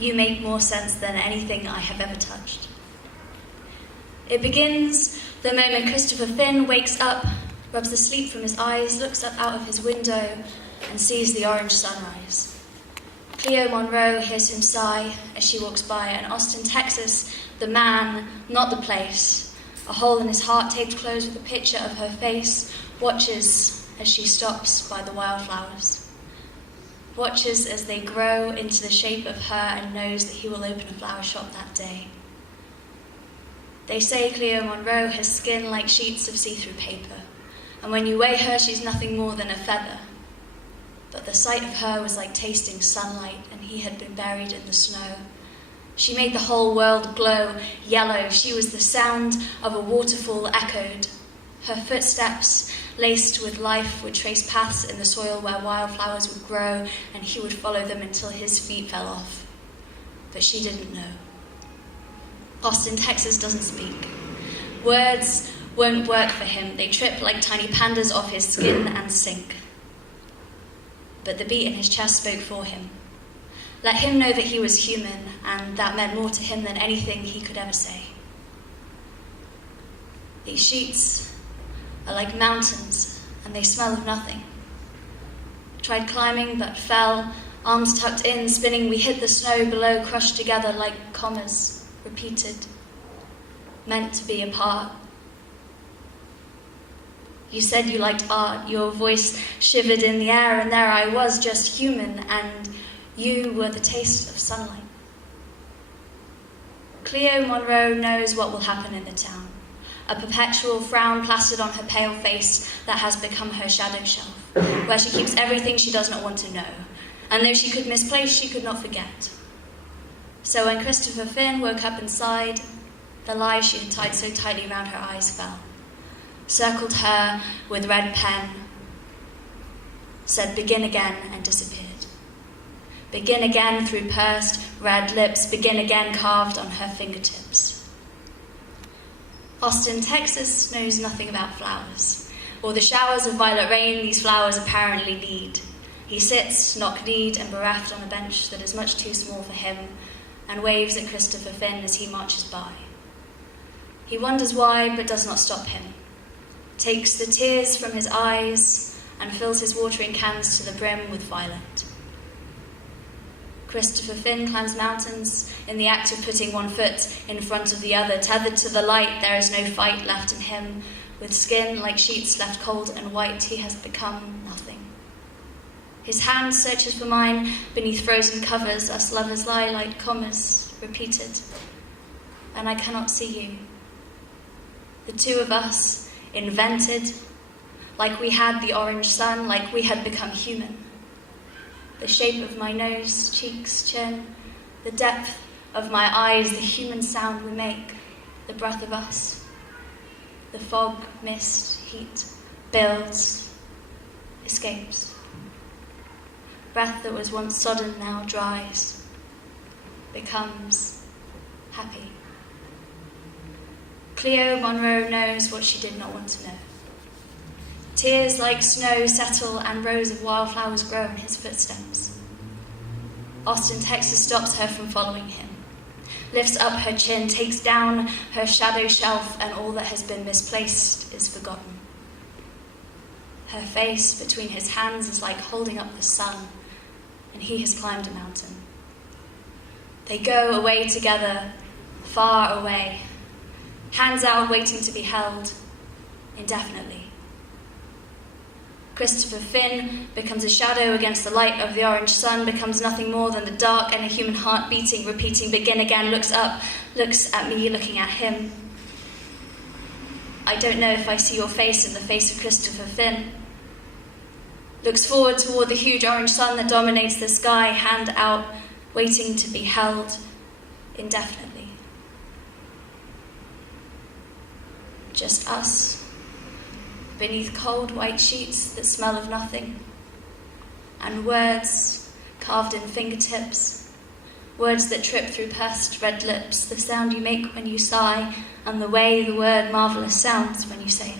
You make more sense than anything I have ever touched. It begins the moment Christopher Finn wakes up, rubs the sleep from his eyes, looks up out of his window and sees the orange sunrise. Cleo Monroe hears him sigh as she walks by, and Austin, Texas, the man, not the place, a hole in his heart taped closed with a picture of her face, watches as she stops by the wildflowers. Watches as they grow into the shape of her and knows that he will open a flower shop that day. They say Cleo Monroe has skin like sheets of see-through paper, and when you weigh her, she's nothing more than a feather. But the sight of her was like tasting sunlight, and he had been buried in the snow. She made the whole world glow yellow. She was the sound of a waterfall echoed. Her footsteps, laced with life, would trace paths in the soil where wildflowers would grow, and he would follow them until his feet fell off. But she didn't know. Austin, Texas doesn't speak. Words won't work for him. They trip like tiny pandas off his skin and sink. But the beat in his chest spoke for him. Let him know that he was human, and that meant more to him than anything he could ever say. These sheets are like mountains, and they smell of nothing. Tried climbing, but fell, arms tucked in, spinning. We hit the snow below, crushed together like commas, repeated, meant to be apart. You said you liked art, your voice shivered in the air, and there I was, just human, and you were the taste of sunlight. Cleo Monroe knows what will happen in the town. A perpetual frown plastered on her pale face that has become her shadow shelf, where she keeps everything she does not want to know. And though she could misplace, she could not forget. So when Christopher Finn woke up inside, the lie she had tied so tightly round her eyes fell, circled her with red pen, said begin again, and disappeared. Begin again through pursed red lips, begin again carved on her fingertips. Austin, Texas knows nothing about flowers, or the showers of violet rain these flowers apparently need. He sits, knock-kneed and bereft on a bench that is much too small for him, and waves at Christopher Finn as he marches by. He wonders why, but does not stop him. Takes the tears from his eyes and fills his watering cans to the brim with violet. Christopher Finn climbs mountains in the act of putting one foot in front of the other. Tethered to the light, there is no fight left in him. With skin like sheets left cold and white, he has become nothing. His hand searches for mine beneath frozen covers. Us lovers lie like commas, repeated. And I cannot see you. The two of us, invented, like we had the orange sun, like we had become human. The shape of my nose, cheeks, chin, the depth of my eyes, the human sound we make, the breath of us. The fog, mist, heat, builds, escapes. Breath that was once sodden now dries, becomes happy. Cleo Monroe knows what she did not want to know. Tears like snow settle and rows of wildflowers grow in his footsteps. Austin, Texas stops her from following him, lifts up her chin, takes down her shadow shelf, and all that has been misplaced is forgotten. Her face between his hands is like holding up the sun, and he has climbed a mountain. They go away together, far away, hands out waiting to be held indefinitely. Christopher Finn becomes a shadow against the light of the orange sun, becomes nothing more than the dark and a human heart beating, repeating, begin again, looks up, looks at me, looking at him. I don't know if I see your face in the face of Christopher Finn. Looks forward toward the huge orange sun that dominates the sky, hand out, waiting to be held indefinitely. Just us. Beneath cold white sheets that smell of nothing, and words carved in fingertips, words that trip through pursed red lips, the sound you make when you sigh, and the way the word marvelous sounds when you say it.